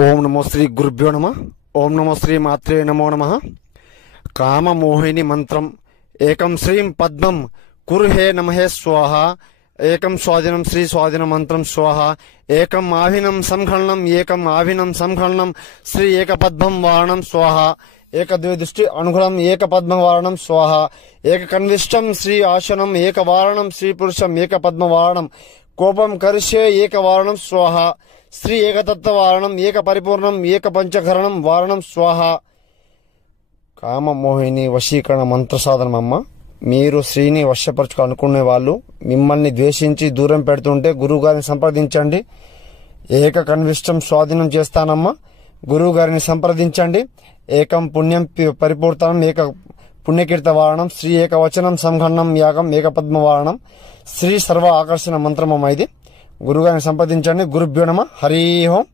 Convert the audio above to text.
ఓం నమో శ్రీ గురుభ్యో నమ. ఓం నమో శ్రీ మాత్రే నమో నమ. కామమోహిని మంత్రం ఏకం శ్రీం పద్మం కురుహే నమహే స్వాహ. ఏకం స్వాధీనం శ్రీ స్వాధీన మంత్రం స్వాహ. ఏకం ఆభినం సంఖలనం ఏకం ఆభినం సంఖలనం శ్రీ ఏకపద్మం వారణం స్వాహ. ఏకద్వేదృష్టి అనుగుణం ఏకపద్మ వారణం స్వాహ. ఏక కన్విష్టం శ్రీ ఆసనం ఏకవారణం శ్రీ పురుషం ఏకపద్మవారణం. కోపం కరిష్యే ఏకవారణం స్వాహ. శ్రీ ఏకతత్వ వారణం ఏక పరిపూర్ణం ఏక పంచకరణం వారణం స్వాహ. కామమోహిని వశీకరణ మంత్ర సాధనం అమ్మ. మీరు స్త్రీని వశపరచుకోనుకునే వాళ్ళు మిమ్మల్ని ద్వేషించి దూరం పెడుతుంటే గురువు గారిని సంప్రదించండి. ఏక కన్విష్టం స్వాధీనం చేస్తానమ్మా. గురువు గారిని సంప్రదించండి. ఏకం పుణ్యం పరిపూర్తనం ఏక పుణ్యకీర్త వారణం శ్రీ ఏకవచనం సంఘన్నం యాగం ఏకపద్మ వారణం శ్రీ సర్వ ఆకర్షణ మంత్రమమ్మ. ఇది గురువు గారిని సంప్రదించండి. గురుభ్యో నమః. హరి ఓం.